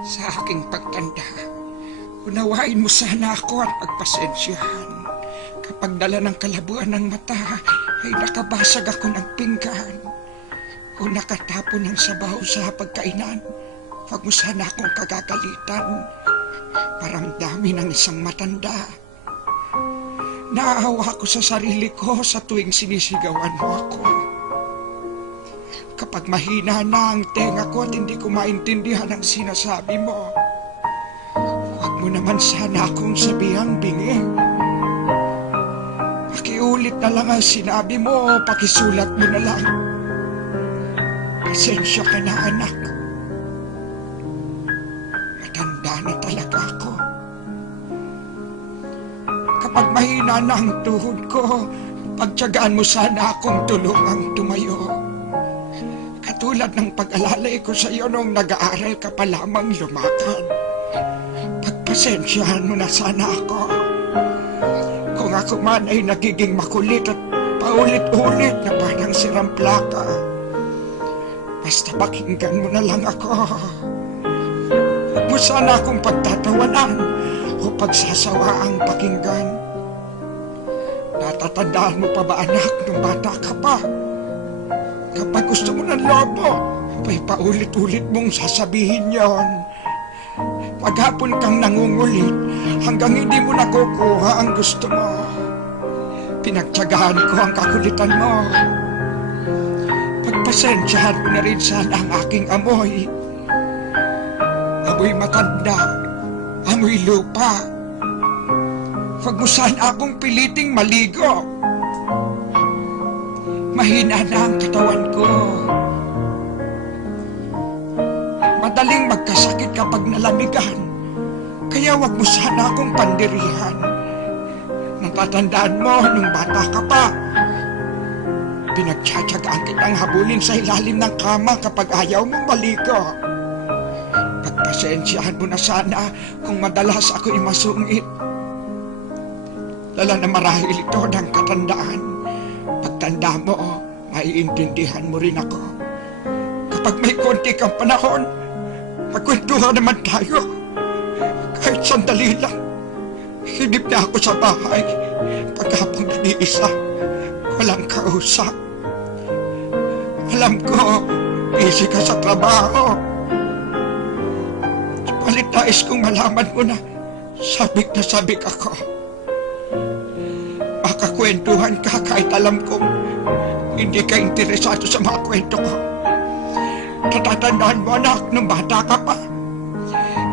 Sa aking pagtanda, unawain mo sana ako at pagpasensyahan. Kapag dala ng kalabuan ng mata, ay nakabasag ako ng pinggan o nakatapon ng sabaw sa pagkainan. Huwag mo sana akong kagagalitan. Paramdami ng isang matanda. Naawa ko sa sarili ko sa tuwing sinisigawan mo ako. Kapag mahina na ang tenga ko at hindi ko maintindihan ang sinasabi mo, huwag mo naman sana akong sabihang bingi. Pakiulit na lang ang sinabi mo, pakisulat mo na lang. Pasensya ka na, anak. Matanda na talaga ako. Kapag mahina na ang tuhod ko, pagtiyagaan mo sana akong tulungang tumayo. Katulad ng pag-alalay ko sa iyo nung nag-aaral ka pa lamang lumakad. Pagpasensyahan mo na sana ako. Kung ako man ay nagiging makulit at paulit-ulit na parang sirang plaka, basta pakinggan mo na lang ako. Huwag mo sana akong pagtatawanan o pagsasawaang pakinggan. Natatandaan mo pa ba, anak, nung bata ka pa? Kapag gusto mo ng lobo, ay paulit-ulit mong sasabihin yon. Paghapon kang nangungulit hanggang hindi mo nakukuha ang gusto mo. Pinagtiyagahan ko ang kakulitan mo. Pagpasensyahan mo na rin sana ang aking amoy. Amoy matanda, amoy lupa. Huwag mo sana akong piliting maligo. Mahina na ang katawan ko. Madaling magkasakit kapag nalamigan. Kaya wag mo sana akong pandirihan. Natatandaan mo nung bata ka pa, pinagtsatsagaan kitang habulin sa ilalim ng kama kapag ayaw mong maligo. Pagpasensyahan mo na sana kung madalas ako'y masungit. Lala na marahil ito ng katandaan. Pagtanda mo, maiintindihan mo rin ako. Kapag may konti kang panahon, magkwentuhan naman tayo. Kahit sandali lang, hinip na ako sa bahay. Paghapong nag-iisa, walang kausap. Alam ko, busy ka sa trabaho. Subalit nais kong malaman mo na sabik na sabik ako. Makakwentuhan ka kahit alam kong hindi ka interesado sa mga kwento ko. Natatandaan mo, anak, nung bata ka pa,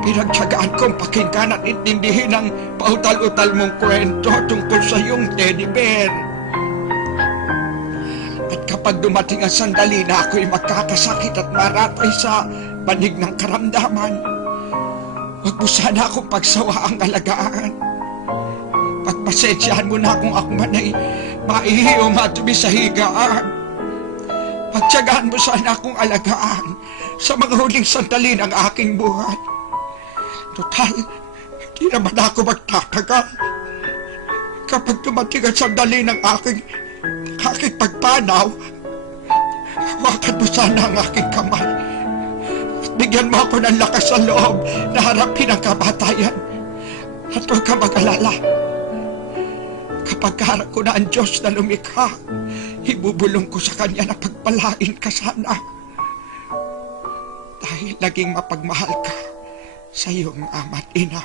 pinagtyagaan kong pakinggan at intindihin ang pautal-utal mong kwento tungkol sa iyong teddy bear. At kapag dumating ang sandali na ako'y magkakasakit at maratay sa banig ng karamdaman, huwag mo sana akong pagsawaang alagaan. Pagpasensyahan mo na kung ako man ay maihi o matubi sa higaan. Pagtiyagaan mo sana akong alagaan sa mga huling sandali ng aking buhay. Total, hindi naman ako magtatagal. Kapag dumating ang sandali ng aking pagpanaw, hawakan mo sana ang aking kamay at bigyan mo ako ng lakas sa loob na harapin ang kamatayan. At huwag ka mag-alala. Kapag harap ko na ang Diyos na lumikha, ibubulong ko sa Kanya na pagpalain ka sana. Dahil naging mapagmahal ka sa iyong ama't ina.